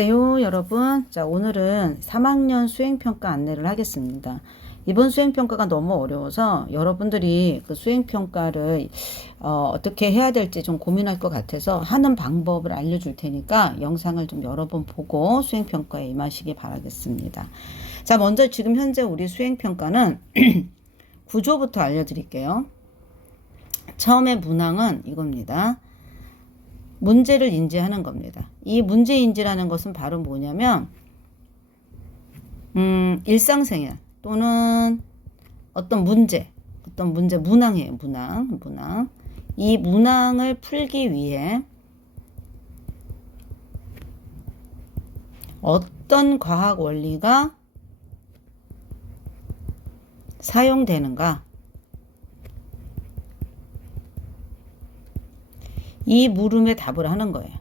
안녕하세요, 여러분. 자, 오늘은 3학년 수행평가 안내를 하겠습니다. 이번 수행평가가 너무 어려워서 여러분들이 그 수행평가를 어떻게 해야 될지 좀 고민할 것 같아서 하는 방법을 알려줄 테니까 영상을 좀 여러 번 보고 수행평가에 임하시기 바라겠습니다. 자, 먼저 지금 현재 우리 수행평가는 구조부터 알려드릴게요. 처음에 문항은 이겁니다. 문제를 인지하는 겁니다. 이 문제 인지라는 것은 바로 뭐냐면 일상생활 또는 어떤 문제 문항이에요. 문항. 이 문항을 풀기 위해 어떤 과학 원리가 사용되는가? 이 물음에 답을 하는 거예요.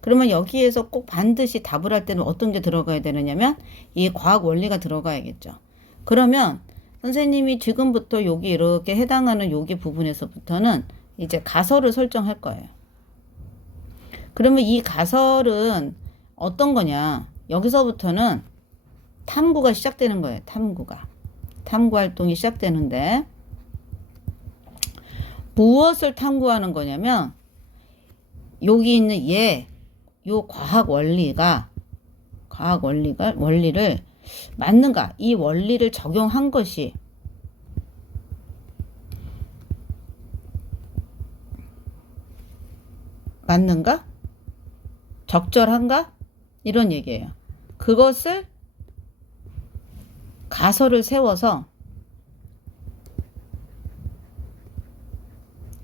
그러면 여기에서 꼭 반드시 답을 할 때는 어떤 게 들어가야 되느냐면 이 과학 원리가 들어가야겠죠. 그러면 선생님이 지금부터 여기 이렇게 해당하는 여기 부분에서부터는 이제 가설을 설정할 거예요. 그러면 이 가설은 어떤 거냐? 여기서부터는 탐구가 시작되는 거예요. 탐구 활동이 시작되는데 무엇을 탐구하는 거냐면 여기 있는 요 과학 원리를 맞는가? 이 원리를 적용한 것이 맞는가? 적절한가? 이런 얘기예요. 그것을 가설을 세워서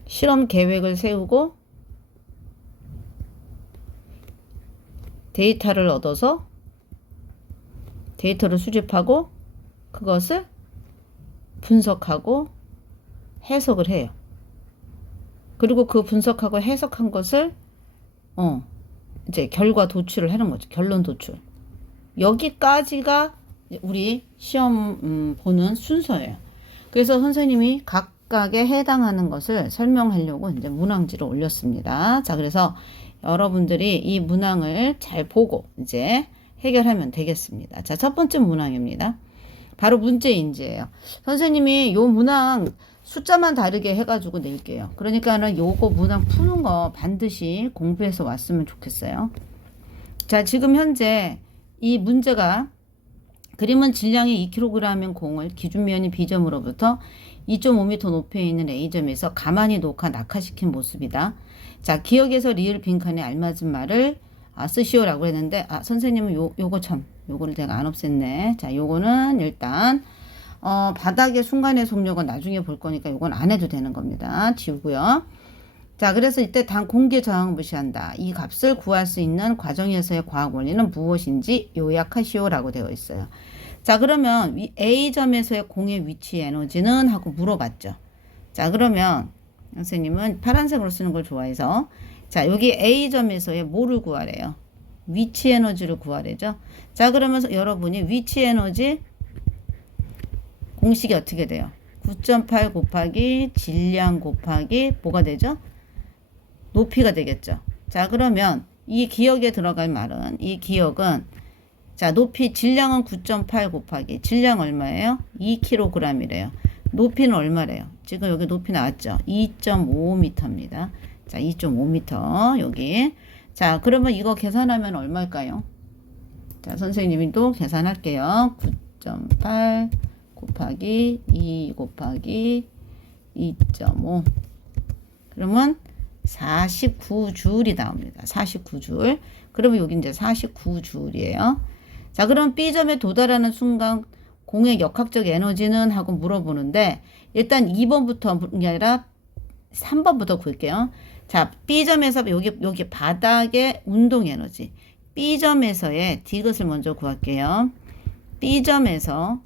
실험 계획을 세우고 데이터를 얻어서 데이터를 수집하고 그것을 분석하고 해석을 해요. 그리고 그 분석하고 해석한 것을 이제 결과 도출을 하는 거죠. 결론 도출. 여기까지가 우리 시험 보는 순서예요. 그래서 선생님이 각각에 해당하는 것을 설명하려고 이제 문항지를 올렸습니다. 자, 그래서 여러분들이 이 문항을 잘 보고 이제 해결하면 되겠습니다. 자, 첫 번째 문항입니다. 바로 문제인지예요. 선생님이 요 문항 숫자만 다르게 해가지고 낼게요. 그러니까는 요거 문항 푸는 거 반드시 공부해서 왔으면 좋겠어요. 자, 지금 현재 이 문제가 그림은 질량이 2kg인 공을 기준면이 B점으로부터 2.5m 높이에 있는 A점에서 가만히 낙하시킨 모습이다. 자, 기억에서 리을 빈칸에 알맞은 말을 쓰시오라고 했는데 선생님은 요거를 제가 안 없앴네. 자, 요거는 일단 바닥의 순간의 속력은 나중에 볼 거니까 요건 안 해도 되는 겁니다. 지우고요. 자, 그래서 이때 단 공기 저항을 무시한다. 이 값을 구할 수 있는 과정에서의 과학 원리는 무엇인지 요약하시오라고 되어 있어요. 자, 그러면 A점에서의 공의 위치 에너지는 하고 물어봤죠. 자, 그러면 선생님은 파란색으로 쓰는 걸 좋아해서 자, 여기 A점에서의 뭐를 구하래요? 위치 에너지를 구하래죠. 자, 그러면서 여러분이 위치 에너지 공식이 어떻게 돼요? 9.8 곱하기 질량 곱하기 뭐가 되죠? 높이가 되겠죠. 자, 그러면 이 기억에 들어갈 말은 이 기억은 자, 높이 질량은 9.8 곱하기 질량 얼마예요? 2kg이래요. 높이는 얼마래요? 지금 여기 높이 나왔죠? 2.5m입니다. 자, 2.5m 여기. 자, 그러면 이거 계산하면 얼마일까요? 자, 선생님이 또 계산할게요. 9.8 곱하기 2 곱하기 2.5 그러면 49줄이 나옵니다. 49줄. 그러면 여기 이제 49줄이에요. 자, 그럼 B점에 도달하는 순간 공의 역학적 에너지는 하고 물어보는데 일단 2번부터 아니라 3번부터 볼게요. 자, B점에서 여기 바닥의 운동 에너지. B점에서의 디귿을 먼저 구할게요. B점에서의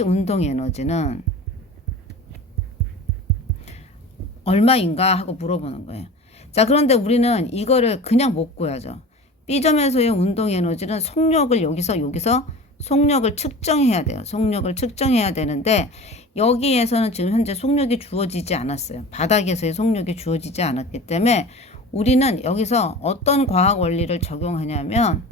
운동 에너지는 얼마인가 하고 물어보는 거예요. 자, 그런데 우리는 이거를 그냥 못 구하죠. B점에서의 운동 에너지는 속력을 여기서 속력을 측정해야 돼요. 속력을 측정해야 되는데 여기에서는 지금 현재 속력이 주어지지 않았어요. 바닥에서의 속력이 주어지지 않았기 때문에 우리는 여기서 어떤 과학 원리를 적용하냐면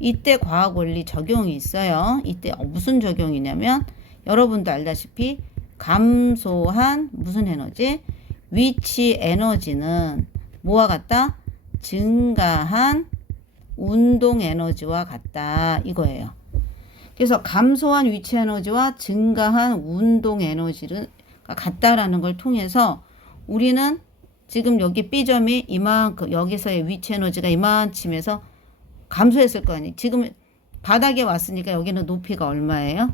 이때 과학 원리 적용이 있어요. 이때 무슨 적용이냐면 여러분도 알다시피 감소한 무슨 에너지? 위치 에너지는 뭐와 같다? 증가한 운동 에너지와 같다. 이거예요. 그래서 감소한 위치 에너지와 증가한 운동 에너지가 같다라는 걸 통해서 우리는 지금 여기 B점이 이만큼 여기서의 위치 에너지가 이만큼에서 감소했을 거 아니에요. 지금 바닥에 왔으니까 여기는 높이가 얼마예요?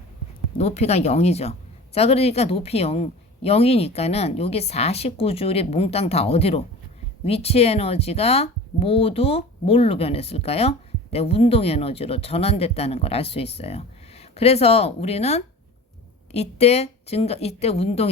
높이가 0이죠. 자, 그러니까 높이 0이니까는 여기 49줄이 몽땅 다 어디로? 위치 에너지가 모두 뭘로 변했을까요? 네, 운동 에너지로 전환됐다는 걸 알 수 있어요. 그래서 우리는 이때 운동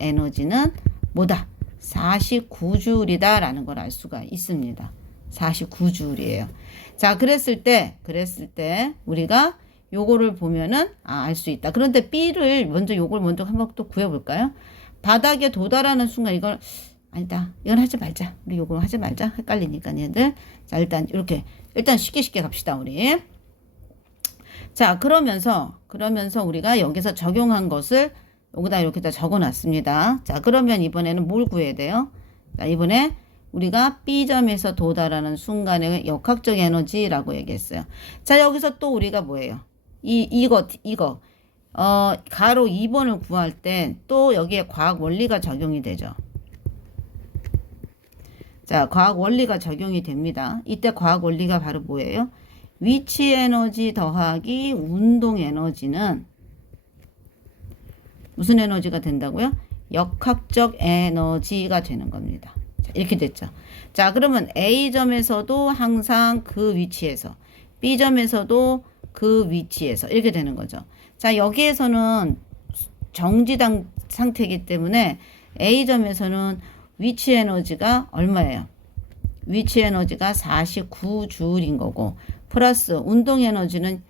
에너지는 뭐다? 49줄이다라는 걸 알 수가 있습니다. 49줄이에요. 자, 그랬을 때 우리가 요거를 보면은 알 수 있다. 그런데 B를 요걸 먼저 한번 또 구해볼까요? 바닥에 도달하는 순간 이건 아니다. 이건 하지 말자. 우리 요거 하지 말자. 헷갈리니까 얘들. 자, 일단 쉽게 갑시다, 우리. 자, 그러면서 우리가 여기서 적용한 것을 여기다 이렇게 다 적어놨습니다. 자, 그러면 이번에는 뭘 구해야 돼요? 자, 이번에 우리가 B점에서 도달하는 순간의 역학적 에너지라고 얘기했어요. 자, 여기서 또 우리가 뭐예요? 이거 가로 2번을 구할 때 또 여기에 과학 원리가 적용이 되죠. 자, 과학 원리가 적용이 됩니다. 이때 과학 원리가 바로 뭐예요? 위치 에너지 더하기 운동 에너지는 무슨 에너지가 된다고요? 역학적 에너지가 되는 겁니다. 자, 이렇게 됐죠. 자, 그러면 A점에서도 항상 그 위치에서, B점에서도 그 위치에서 이렇게 되는 거죠. 자, 여기에서는 정지당 상태이기 때문에 A점에서는 위치 에너지가 얼마예요? 위치 에너지가 49줄인 거고 플러스 운동 에너지는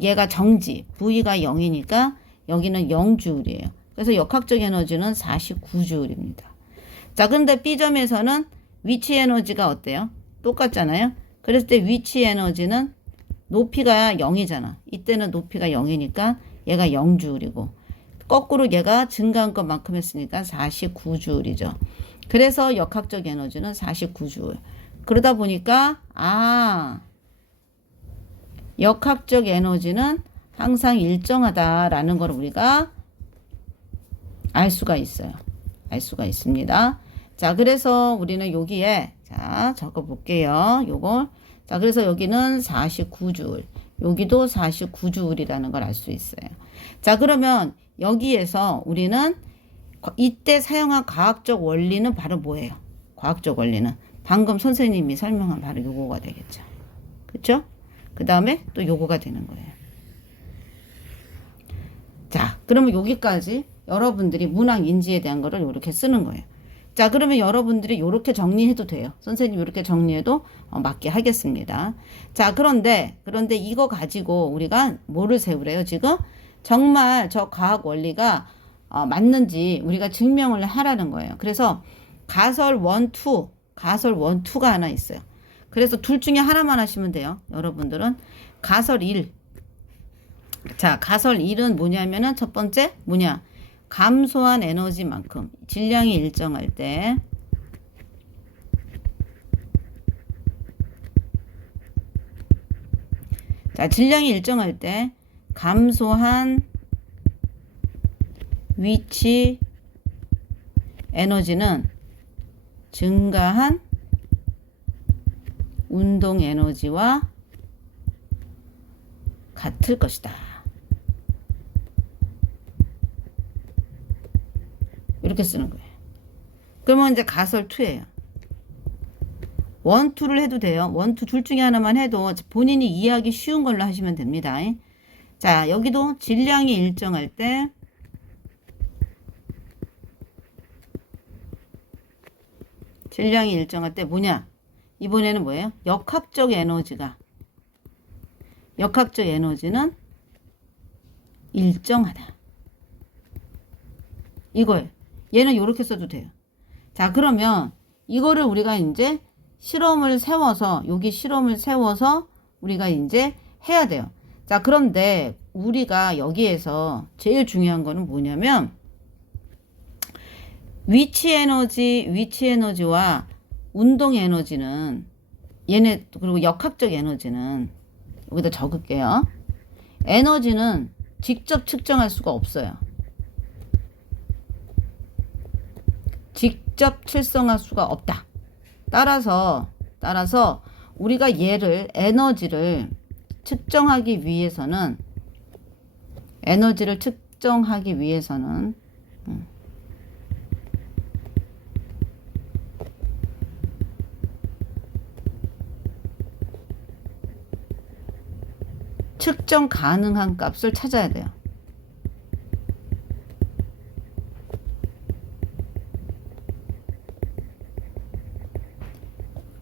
얘가 정지, V가 0이니까 여기는 0줄이에요. 그래서 역학적 에너지는 49줄입니다. 자, 근데 B점에서는 위치 에너지가 어때요? 똑같잖아요. 그랬을 때 위치 에너지는 높이가 0이잖아. 이때는 높이가 0이니까 얘가 0줄이고 거꾸로 얘가 증가한 것만큼 했으니까 49줄이죠. 그래서 역학적 에너지는 49줄. 그러다 보니까 역학적 에너지는 항상 일정하다라는 걸 우리가 알 수가 있어요. 알 수가 있습니다. 자, 그래서 우리는 여기에 자, 적어 볼게요. 요걸. 자, 그래서 여기는 49줄. 여기도 49줄이라는 걸 알 수 있어요. 자, 그러면 여기에서 우리는 이때 사용한 과학적 원리는 바로 뭐예요? 과학적 원리는 방금 선생님이 설명한 바로 요거가 되겠죠. 그렇죠? 그 다음에 또 요거가 되는 거예요. 자, 그러면 여기까지 여러분들이 문학 인지에 대한 거를 이렇게 쓰는 거예요. 자, 그러면 여러분들이 이렇게 정리해도 돼요. 선생님 이렇게 정리해도 맞게 하겠습니다. 자, 그런데 이거 가지고 우리가 뭐를 세우래요, 지금? 정말 저 과학 원리가 맞는지 우리가 증명을 하라는 거예요. 그래서 가설 1, 2가 하나 있어요. 그래서 둘 중에 하나만 하시면 돼요. 여러분들은 가설 1. 자, 가설 1은 뭐냐면은 첫 번째 뭐냐? 감소한 에너지만큼 질량이 일정할 때 자, 질량이 일정할 때 감소한 위치 에너지는 증가한 운동 에너지와 같을 것이다. 이렇게 쓰는 거예요. 그러면 이제 가설 2예요. 1, 2를 해도 돼요. 1, 2 둘 중에 하나만 해도 본인이 이해하기 쉬운 걸로 하시면 됩니다. 자, 여기도 질량이 일정할 때 뭐냐? 이번에는 뭐예요? 역학적 에너지는 일정하다. 이거예요. 얘는 이렇게 써도 돼요. 자, 그러면 이거를 우리가 이제 실험을 세워서, 여기 실험을 세워서 우리가 이제 해야 돼요. 자, 그런데 우리가 여기에서 제일 중요한 거는 뭐냐면, 위치 에너지와 운동 에너지는 얘네, 그리고 역학적 에너지는 여기다 적을게요. 에너지는 직접 측정할 수가 없어요. 직접 측정할 수가 없다. 따라서 우리가 얘를 에너지를 측정하기 위해서는 측정 가능한 값을 찾아야 돼요.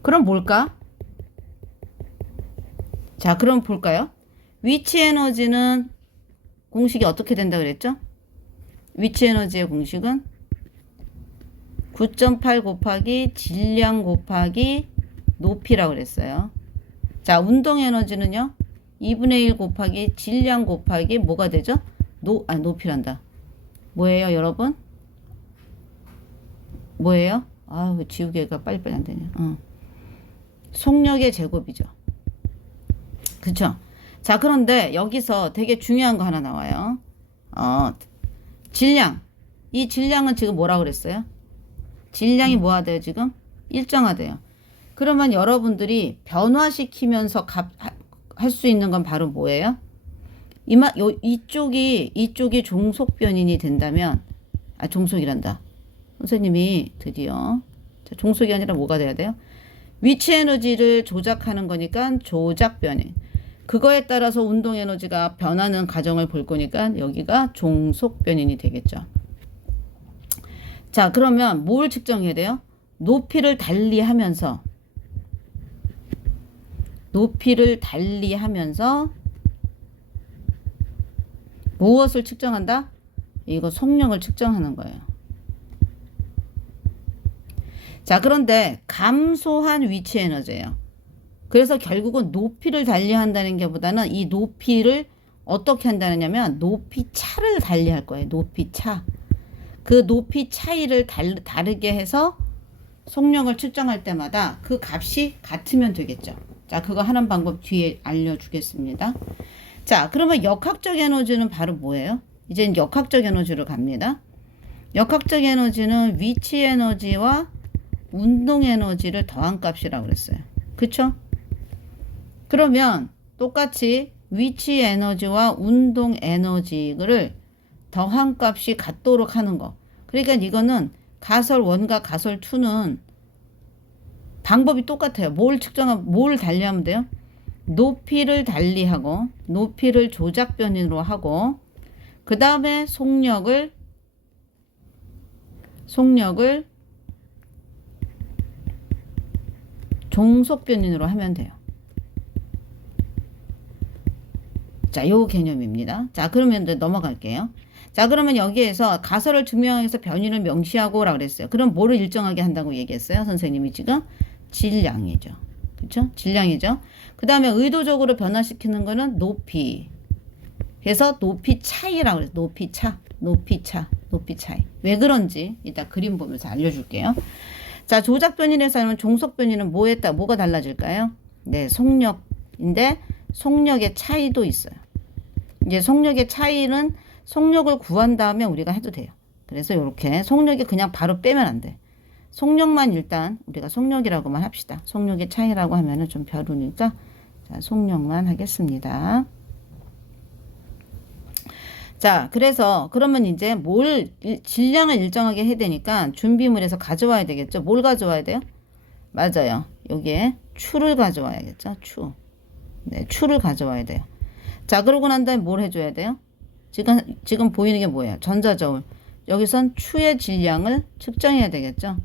그럼 뭘까? 자, 그럼 볼까요? 위치 에너지는 공식이 어떻게 된다 그랬죠? 위치 에너지의 공식은 9.8 곱하기 질량 곱하기 높이라고 그랬어요. 자, 운동 에너지는요? 2분의 1 곱하기 질량 곱하기 뭐가 되죠? 높이란다. 뭐예요, 여러분? 뭐예요? 아우, 지우개가 빨리빨리 안 되네. 속력의 제곱이죠. 그쵸? 자, 그런데 여기서 되게 중요한 거 하나 나와요. 질량. 이 질량은 지금 뭐라고 그랬어요? 질량이 뭐가 돼요, 지금? 일정하대요. 그러면 여러분들이 변화시키면서 할 수 있는 건 바로 뭐예요? 이쪽이 종속 변인이 된다면, 종속이란다. 선생님이 드디어, 종속이 아니라 뭐가 돼야 돼요? 위치 에너지를 조작하는 거니까 조작 변인. 그거에 따라서 운동 에너지가 변하는 과정을 볼 거니까 여기가 종속 변인이 되겠죠. 자, 그러면 뭘 측정해야 돼요? 높이를 달리하면서 무엇을 측정한다? 이거 속력을 측정하는 거예요. 자, 그런데 감소한 위치 에너지예요. 그래서 결국은 높이를 달리한다는 게 보다는 이 높이를 어떻게 한다느냐면 높이 차를 달리할 거예요. 높이 차. 그 높이 차이를 다르게 해서 속력을 측정할 때마다 그 값이 같으면 되겠죠. 자, 그거 하는 방법 뒤에 알려주겠습니다. 자, 그러면 역학적 에너지는 바로 뭐예요? 이제 역학적 에너지로 갑니다. 역학적 에너지는 위치 에너지와 운동 에너지를 더한 값이라고 그랬어요. 그쵸? 그러면 똑같이 위치 에너지와 운동 에너지를 더한 값이 같도록 하는 거. 그러니까 이거는 가설 1과 가설 2는 방법이 똑같아요. 뭘 달리하면 돼요? 높이를 달리하고, 높이를 조작 변인으로 하고, 그 다음에 속력을 종속 변인으로 하면 돼요. 자, 요 개념입니다. 자, 그러면 이제 넘어갈게요. 자, 그러면 여기에서 가설을 증명하기 위해서 변인을 명시하고 라고 그랬어요. 그럼 뭐를 일정하게 한다고 얘기했어요? 선생님이 지금 질량이죠. 그렇죠? 질량이죠. 그 다음에 의도적으로 변화시키는 거는 높이. 그래서 높이 차이라고 그랬어요. 높이 차이. 왜 그런지 이따 그림 보면서 알려줄게요. 자, 조작 변인에서 하면 종속 변인은 뭐가 달라질까요? 네, 속력인데 속력의 차이도 있어요. 이제 속력의 차이는 속력을 구한 다음에 우리가 해도 돼요. 그래서 이렇게 속력이 그냥 바로 빼면 안 돼. 속력만 일단 우리가 속력이라고만 합시다. 속력의 차이라고 하면은 좀 별우니까 자, 속력만 하겠습니다. 자, 그러면 이제 질량을 일정하게 해야 되니까 준비물에서 가져와야 되겠죠. 뭘 가져와야 돼요? 맞아요. 여기에 추를 가져와야겠죠. 네, 추를 가져와야 돼요. 자, 그러고 난 다음에 뭘 해줘야 돼요? 지금 보이는 게 뭐예요? 전자저울. 여기선 추의 질량을 측정해야 되겠죠.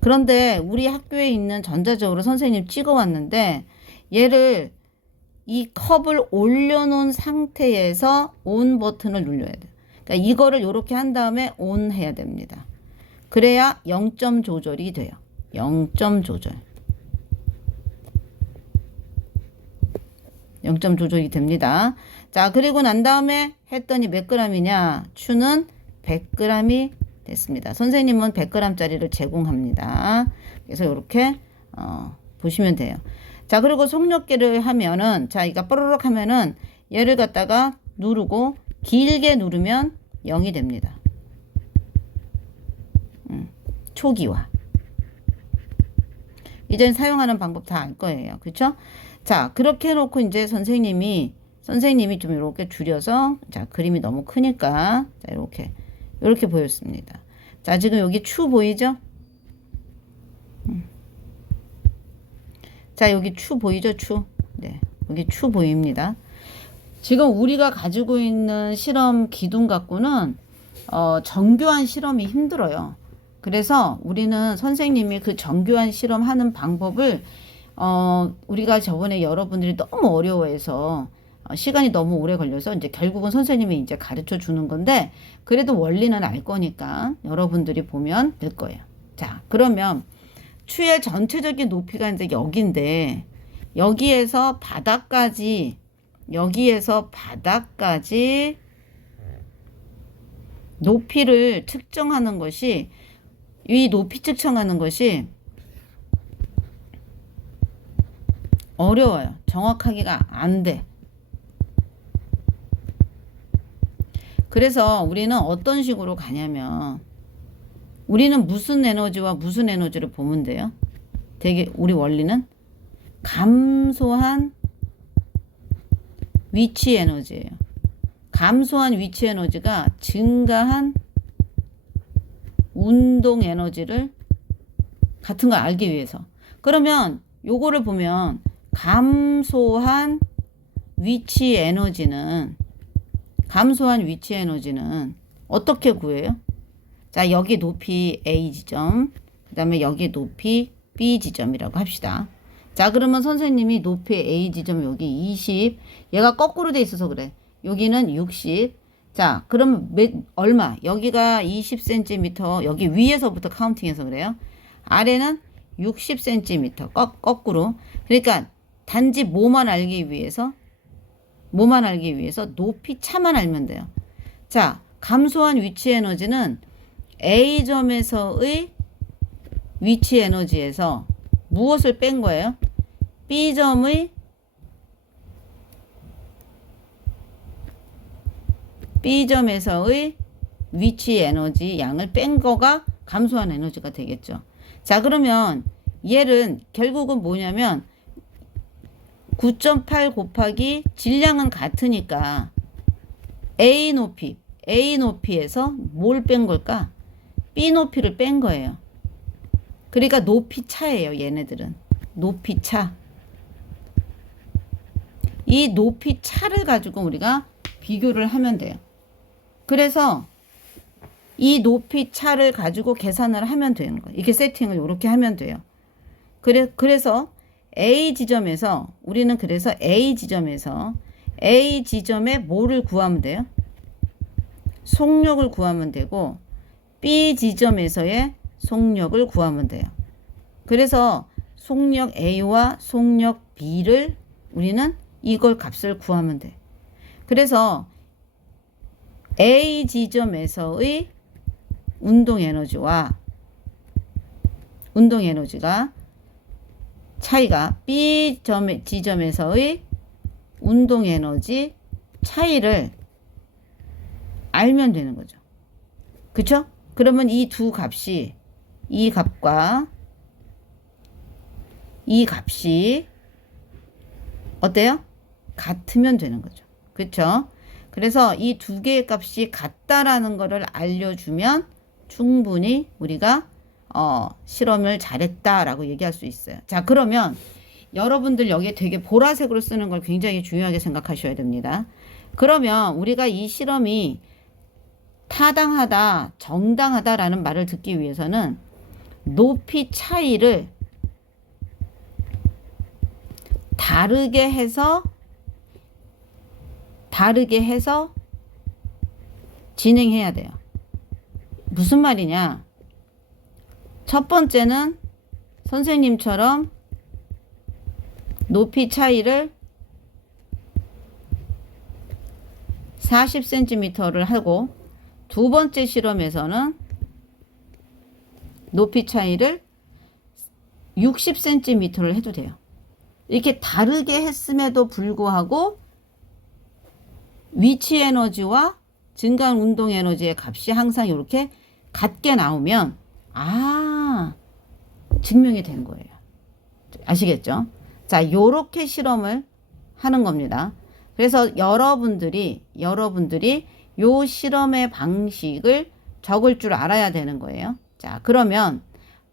그런데 우리 학교에 있는 전자저울을 선생님 찍어왔는데 얘를 이 컵을 올려놓은 상태에서 온 버튼을 눌러야 돼요. 그러니까 이거를 이렇게 한 다음에 온 해야 됩니다. 그래야 0점 조절이 돼요. 0점 조절. 0점 조절이 됩니다. 자, 그리고 난 다음에 했더니 몇 g이냐? 추는 100g이 됐습니다. 선생님은 100g짜리를 제공합니다. 그래서 이렇게 보시면 돼요. 자, 그리고 속력계를 하면은, 자, 이거 뽀로록 하면은 얘를 갖다가 누르고 길게 누르면 0이 됩니다. 초기화. 이제 사용하는 방법 다 알 거예요. 그렇죠? 자, 그렇게 해놓고 이제 선생님이 좀 이렇게 줄여서, 자, 그림이 너무 크니까, 자, 이렇게 보였습니다. 자, 지금 여기 추 보이죠? 자, 여기 추 보이죠? 추. 네, 여기 추 보입니다. 지금 우리가 가지고 있는 실험 기둥 갖고는, 정교한 실험이 힘들어요. 그래서 우리는 선생님이 그 정교한 실험하는 방법을 우리가 저번에 여러분들이 너무 어려워해서 시간이 너무 오래 걸려서 이제 결국은 선생님이 이제 가르쳐 주는 건데 그래도 원리는 알 거니까 여러분들이 보면 될 거예요. 자, 그러면 추의 전체적인 높이가 이제 여기인데 여기에서 바닥까지 높이를 측정하는 것이 이 높이 측정하는 것이 어려워요. 정확하기가 안 돼. 그래서 우리는 어떤 식으로 가냐면 우리는 무슨 에너지와 무슨 에너지를 보면 돼요. 되게 우리 원리는 감소한 위치 에너지예요. 감소한 위치 에너지가 증가한 운동 에너지를 같은 걸 알기 위해서. 그러면 요거를 보면 감소한 위치 에너지는 어떻게 구해요? 자, 여기 높이 A 지점, 그 다음에 여기 높이 B 지점이라고 합시다. 자, 그러면 선생님이 높이 A 지점 여기 20, 얘가 거꾸로 돼 있어서 그래. 여기는 60. 자, 그럼 얼마? 여기가 20cm, 여기 위에서부터 카운팅해서 그래요. 아래는 60cm, 거꾸로. 그러니까 단지 뭐만 알기 위해서 높이 차만 알면 돼요. 자, 감소한 위치 에너지는 A점에서의 위치 에너지에서 무엇을 뺀 거예요? B점에서의 위치 에너지 양을 뺀 거가 감소한 에너지가 되겠죠. 자, 그러면 얘는 결국은 뭐냐면 9.8 곱하기 질량은 같으니까 A 높이에서 뭘 뺀 걸까? B 높이를 뺀 거예요. 그러니까 높이 차예요, 얘네들은. 높이 차. 이 높이 차를 가지고 우리가 비교를 하면 돼요. 그래서 이 높이 차를 가지고 계산을 하면 되는 거예요. 이렇게 세팅을 이렇게 하면 돼요. 그래서 A 지점에서 우리는 A 지점에 뭐를 구하면 돼요? 속력을 구하면 되고 B 지점에서의 속력을 구하면 돼요. 그래서 속력 A와 속력 B를 우리는 이걸 값을 구하면 돼. 그래서 A 지점에서의 운동 에너지가 차이가 B 지점에서의 운동 에너지 차이를 알면 되는 거죠. 그쵸? 그러면 이 두 값이 이 값이 어때요? 같으면 되는 거죠. 그쵸? 그래서 이 두 개의 값이 같다라는 거를 알려주면 충분히 우리가 실험을 잘했다라고 얘기할 수 있어요. 자, 그러면 여러분들 여기에 되게 보라색으로 쓰는 걸 굉장히 중요하게 생각하셔야 됩니다. 그러면 우리가 이 실험이 타당하다, 정당하다라는 말을 듣기 위해서는 높이 차이를 다르게 해서 진행해야 돼요. 무슨 말이냐? 첫 번째는 선생님처럼 높이 차이를 40cm를 하고, 두 번째 실험에서는 높이 차이를 60cm를 해도 돼요. 이렇게 다르게 했음에도 불구하고 위치 에너지와 증가한 운동 에너지의 값이 항상 이렇게 같게 나오면 증명이 된 거예요. 아시겠죠? 자, 요렇게 실험을 하는 겁니다. 그래서 여러분들이 요 실험의 방식을 적을 줄 알아야 되는 거예요. 자, 그러면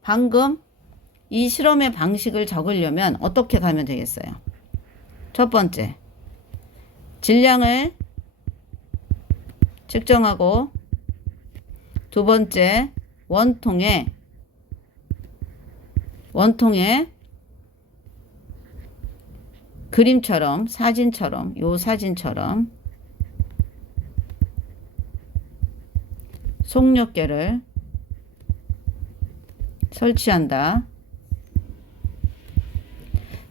방금 이 실험의 방식을 적으려면 어떻게 가면 되겠어요? 첫 번째, 질량을 측정하고, 두 번째, 원통에 그림처럼, 사진처럼, 요 사진처럼 속력계를 설치한다.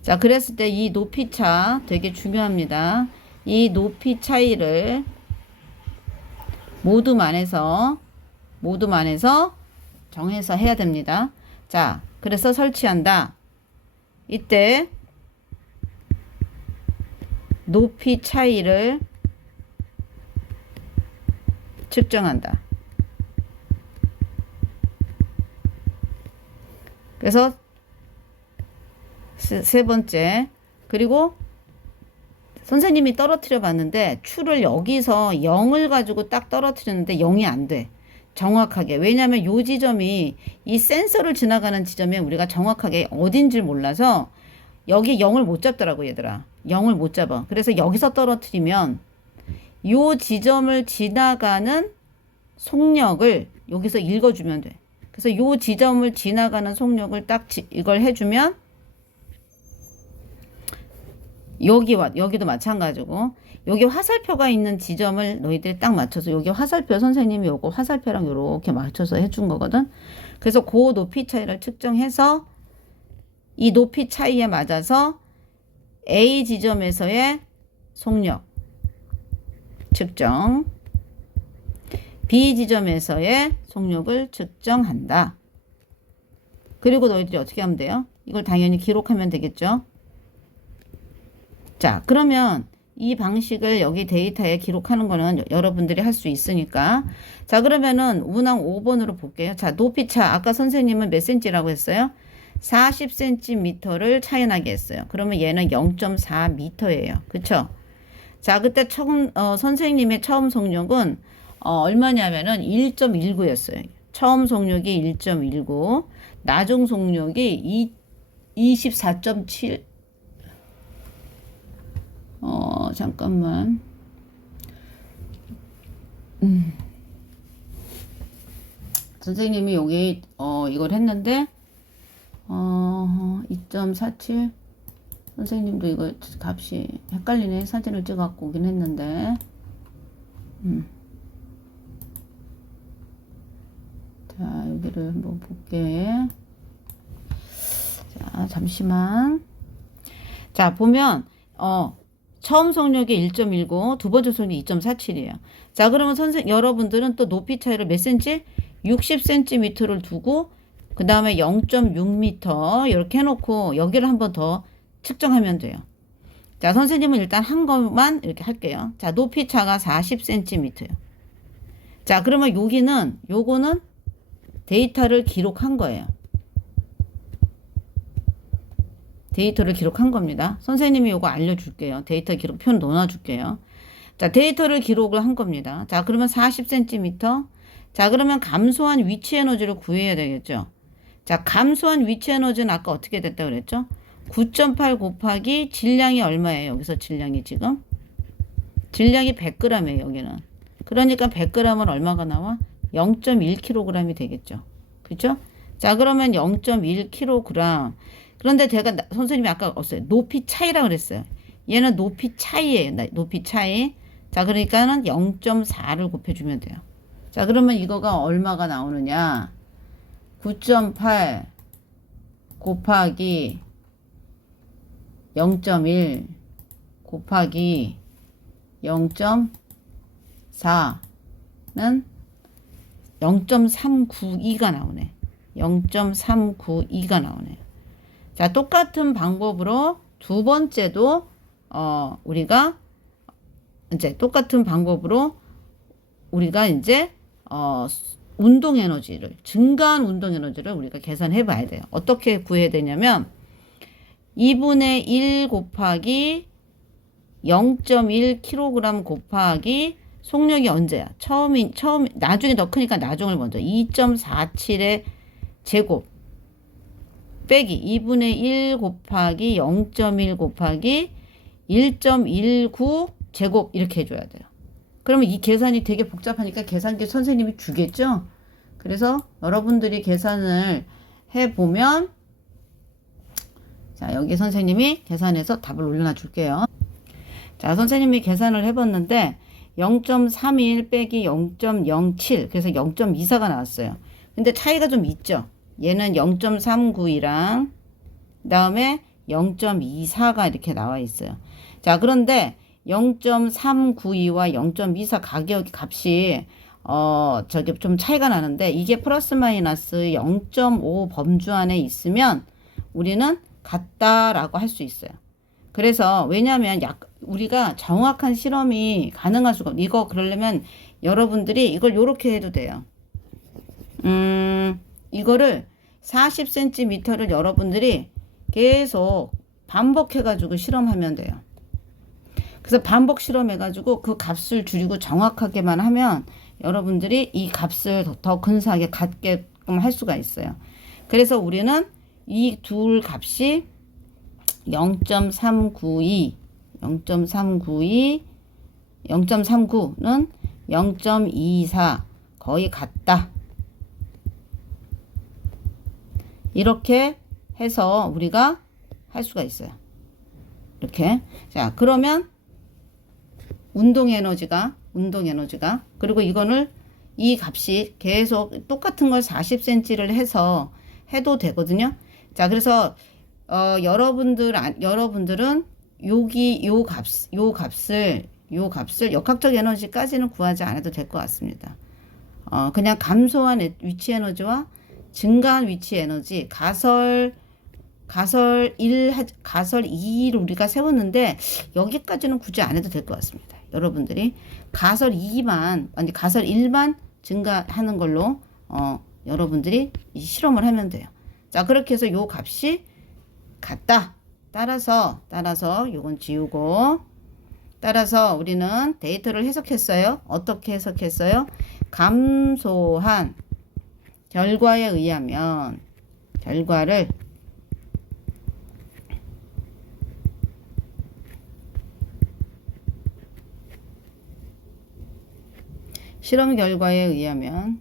자, 그랬을 때 이 높이차 되게 중요합니다. 이 높이 차이를 모둠안에서 정해서 해야 됩니다. 자, 그래서 설치한다. 이때 높이 차이를 측정한다. 그래서 세 번째, 그리고 선생님이 떨어뜨려 봤는데 추를 여기서 0을 가지고 딱 떨어뜨렸는데 0이 안 돼. 정확하게. 왜냐하면 요 지점이 이 센서를 지나가는 지점에 우리가 정확하게 어딘지 몰라서 여기 0을 못 잡더라고, 얘들아. 0을 못 잡아. 그래서 여기서 떨어뜨리면 요 지점을 지나가는 속력을 여기서 읽어주면 돼. 그래서 요 지점을 지나가는 속력을 딱 이걸 해주면 여기도 마찬가지고, 여기 화살표가 있는 지점을 너희들이 딱 맞춰서, 여기 화살표 선생님이 요거 화살표랑 요렇게 맞춰서 해준 거거든. 그래서 그 높이 차이를 측정해서 이 높이 차이에 맞아서 A 지점에서의 속력 측정, B 지점에서의 속력을 측정한다. 그리고 너희들이 어떻게 하면 돼요? 이걸 당연히 기록하면 되겠죠. 자, 그러면 이 방식을 여기 데이터에 기록하는 거는 여러분들이 할 수 있으니까. 자, 그러면은 문항 5번으로 볼게요. 자, 높이차. 아까 선생님은 몇 cm라고 했어요? 40cm를 차이 나게 했어요. 그러면 얘는 0.4m예요. 그쵸? 자, 그때 선생님의 처음 속력은 얼마냐면은 1.19였어요. 처음 속력이 1.19, 나중 속력이 24.7. 잠깐만. 선생님이 여기 이걸 했는데 2.47. 선생님도 이거 값이 헷갈리네. 사진을 찍어갖고 오긴 했는데. 자, 여기를 한번 볼게. 자, 잠시만. 자, 보면 처음 속력이 1.19, 두 번째 속력이 2.47이에요. 자, 그러면 여러분들은 또 높이 차이를 몇 cm? 60cm를 두고 그 다음에 0.6m 이렇게 해놓고 여기를 한 번 더 측정하면 돼요. 자, 선생님은 일단 한 것만 이렇게 할게요. 자, 높이 차가 40cm예요. 자, 그러면 요거는 데이터를 기록한 거예요. 데이터를 기록한 겁니다. 선생님이 요거 알려줄게요. 데이터 기록 표 넣어줄게요. 자, 데이터를 기록을 한 겁니다. 자, 그러면 40cm. 자, 그러면 감소한 위치 에너지를 구해야 되겠죠. 자, 감소한 위치 에너지는 아까 어떻게 됐다 그랬죠? 9.8 곱하기 질량이 얼마예요? 여기서 질량이 지금? 질량이 100g이에요, 여기는. 그러니까 100g은 얼마가 나와? 0.1kg이 되겠죠. 그렇죠? 자, 그러면 0.1kg. 그런데 제가 선생님이 아까 없어요. 높이 차이라 그랬어요. 얘는 높이 차이예요. 높이 차이. 자, 그러니까는 0.4를 곱해주면 돼요. 자, 그러면 이거가 얼마가 나오느냐? 9.8 곱하기 0.1 곱하기 0.4는 0.392가 나오네. 0.392가 나오네. 자, 똑같은 방법으로 두 번째도 우리가 이제 똑같은 방법으로 우리가 이제 운동 에너지를, 증가한 운동 에너지를 우리가 계산해 봐야 돼요. 어떻게 구해야 되냐면 2분의 1 곱하기 0.1kg 곱하기 속력이 언제야? 나중에 더 크니까 나중을 먼저 2.47의 제곱 빼기 2분의 1 곱하기 0.1 곱하기 1.19 제곱 이렇게 해줘야 돼요. 그러면 이 계산이 되게 복잡하니까 계산기 선생님이 주겠죠? 그래서 여러분들이 계산을 해보면, 자, 여기 선생님이 계산해서 답을 올려놔 줄게요. 자, 선생님이 계산을 해봤는데 0.31 빼기 0.07 그래서 0.24가 나왔어요. 근데 차이가 좀 있죠. 얘는 0.392랑 그 다음에 0.24가 이렇게 나와 있어요. 자, 그런데 0.392와 0.24 가격 값이 저기 좀 차이가 나는데 이게 플러스 마이너스 0.5 범주 안에 있으면 우리는 같다라고 할 수 있어요. 그래서 왜냐하면 우리가 정확한 실험이 가능할 수가 없어요. 이거 그러려면 여러분들이 이걸 요렇게 해도 돼요. 이거를 40cm를 여러분들이 계속 반복해가지고 실험하면 돼요. 그래서 반복 실험해가지고 그 값을 줄이고 정확하게만 하면 여러분들이 이 값을 더 근사하게 갖게끔 할 수가 있어요. 그래서 우리는 이 둘 값이 0.392, 0.39는 0.24 거의 같다. 이렇게 해서 우리가 할 수가 있어요. 이렇게. 자, 그러면 운동 에너지가 그리고 이거를 이 값이 계속 똑같은 걸 40cm를 해서 해도 되거든요. 자, 그래서 여러분들은 여기 요 값을 역학적 에너지까지는 구하지 않아도 될 것 같습니다. 그냥 감소한 위치 에너지와 증가한 위치 에너지 가설 2를 우리가 세웠는데 여기까지는 굳이 안 해도 될 것 같습니다. 여러분들이 가설 1만 증가하는 걸로 여러분들이 이 실험을 하면 돼요. 자, 그렇게 해서 요 값이 같다. 따라서 요건 지우고 따라서 우리는 데이터를 해석했어요. 어떻게 해석했어요? 감소한 결과에 의하면 결과를 실험 결과에 의하면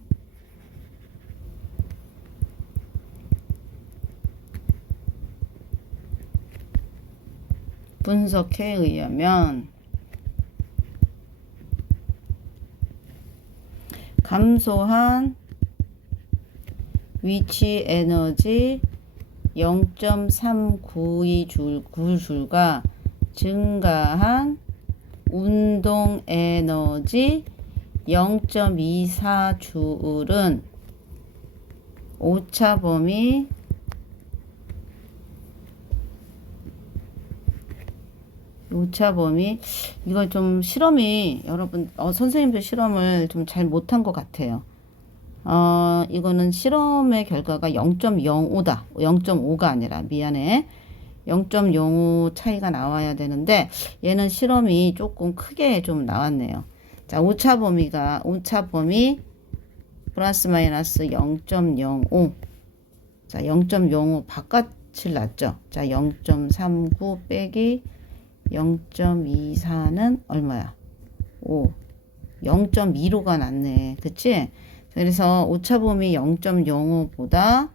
분석에 의하면 감소한 위치 에너지 0.392줄과 증가한 운동 에너지 0.24줄은 오차범위 이거 좀 실험이 여러분 선생님도 실험을 좀 잘 못한 것 같아요. 이거는 실험의 결과가 0.05다. 0.5가 아니라 미안해. 0.05 차이가 나와야 되는데 얘는 실험이 조금 크게 좀 나왔네요. 자, 오차범위 플러스 마이너스 0.05. 자, 0.05 바깥을 놨죠. 자, 0.39 빼기 0.24는 얼마야? 5. 0.25가 낫네. 그치? 그래서 오차범위 0.05보다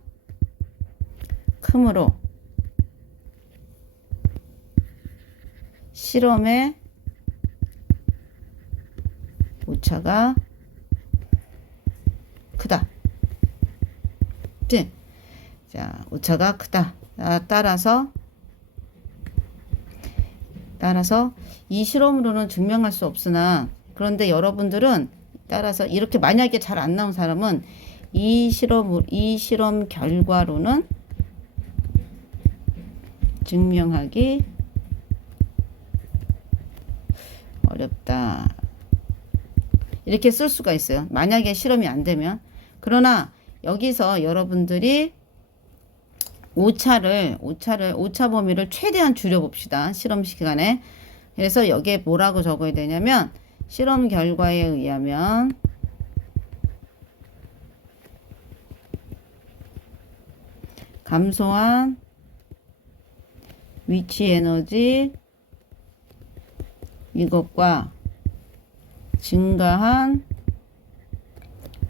크므로 실험의 오차가 크다. 그치? 자, 오차가 크다. 따라서 이 실험으로는 증명할 수 없으나, 그런데 여러분들은 따라서 이렇게 만약에 잘 안 나온 사람은 이 실험 결과로는 증명하기 어렵다. 이렇게 쓸 수가 있어요. 만약에 실험이 안 되면. 그러나 여기서 여러분들이 오차 범위를 최대한 줄여봅시다. 실험 시간에. 그래서 여기에 뭐라고 적어야 되냐면, 실험 결과에 의하면 감소한 위치 에너지 이것과 증가한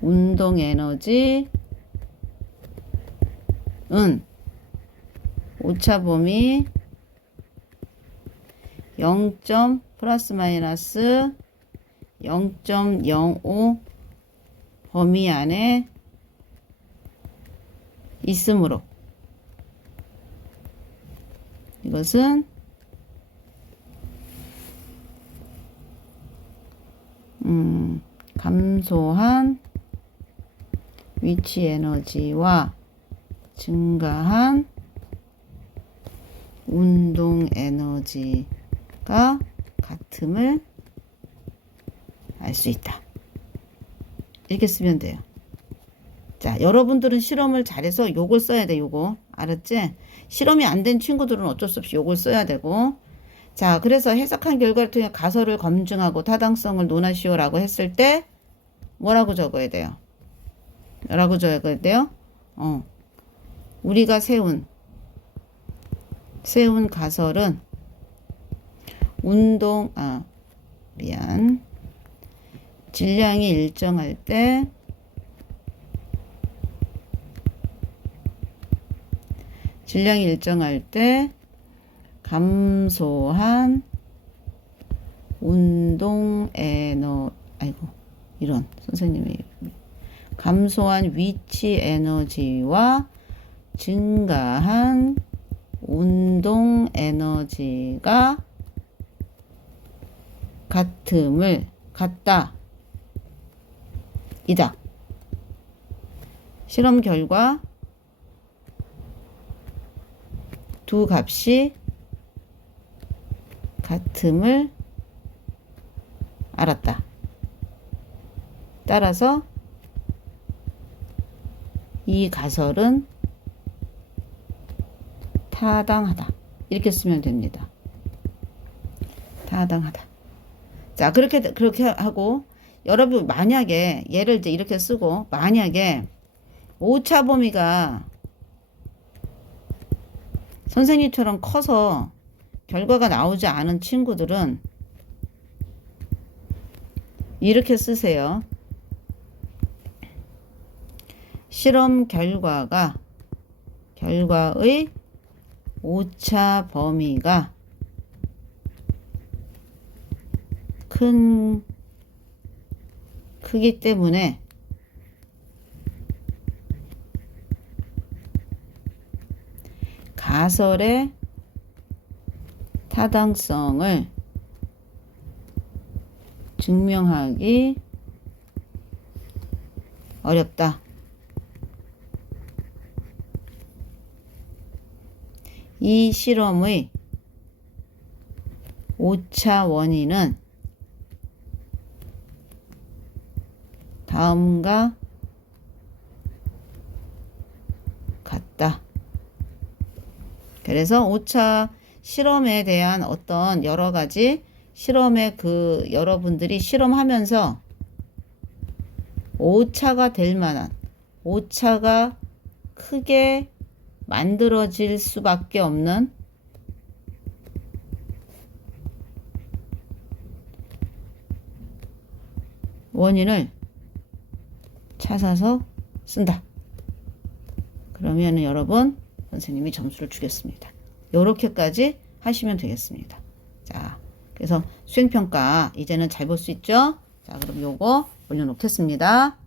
운동 에너지는 오차 범위 0. 플러스 마이너스 0.05 범위 안에 있으므로 이것은 감소한 위치 에너지와 증가한 운동 에너지가 같음을 알 수 있다. 이렇게 쓰면 돼요. 자, 여러분들은 실험을 잘해서 요걸 써야 돼. 요거 알았지? 실험이 안 된 친구들은 어쩔 수 없이 요걸 써야 되고. 자, 그래서 해석한 결과를 통해 가설을 검증하고 타당성을 논하시오라고 했을 때 뭐라고 적어야 돼요? 뭐라고 적어야 돼요? 우리가 세운 가설은 질량이 일정할 때 감소한 감소한 위치 에너지와 증가한 운동 에너지가 같다. 이다. 실험 결과 두 값이 같음을 알았다. 따라서 이 가설은 타당하다. 이렇게 쓰면 됩니다. 타당하다. 자, 그렇게 하고, 여러분, 만약에, 얘를 이제 이렇게 쓰고, 만약에, 오차 범위가 선생님처럼 커서 결과가 나오지 않은 친구들은 이렇게 쓰세요. 실험 결과의 오차 범위가 크기 때문에 가설의 타당성을 증명하기 어렵다. 이 실험의 오차 원인은 다음과 같다. 그래서 오차 실험에 대한 어떤 여러 가지 실험에 여러분들이 실험하면서 오차가 될 만한, 오차가 크게 만들어질 수밖에 없는 원인을 찾아서 쓴다. 그러면 여러분, 선생님이 점수를 주겠습니다. 요렇게까지 하시면 되겠습니다. 자, 그래서 수행평가 이제는 잘 볼 수 있죠? 자, 그럼 요거 올려놓겠습니다.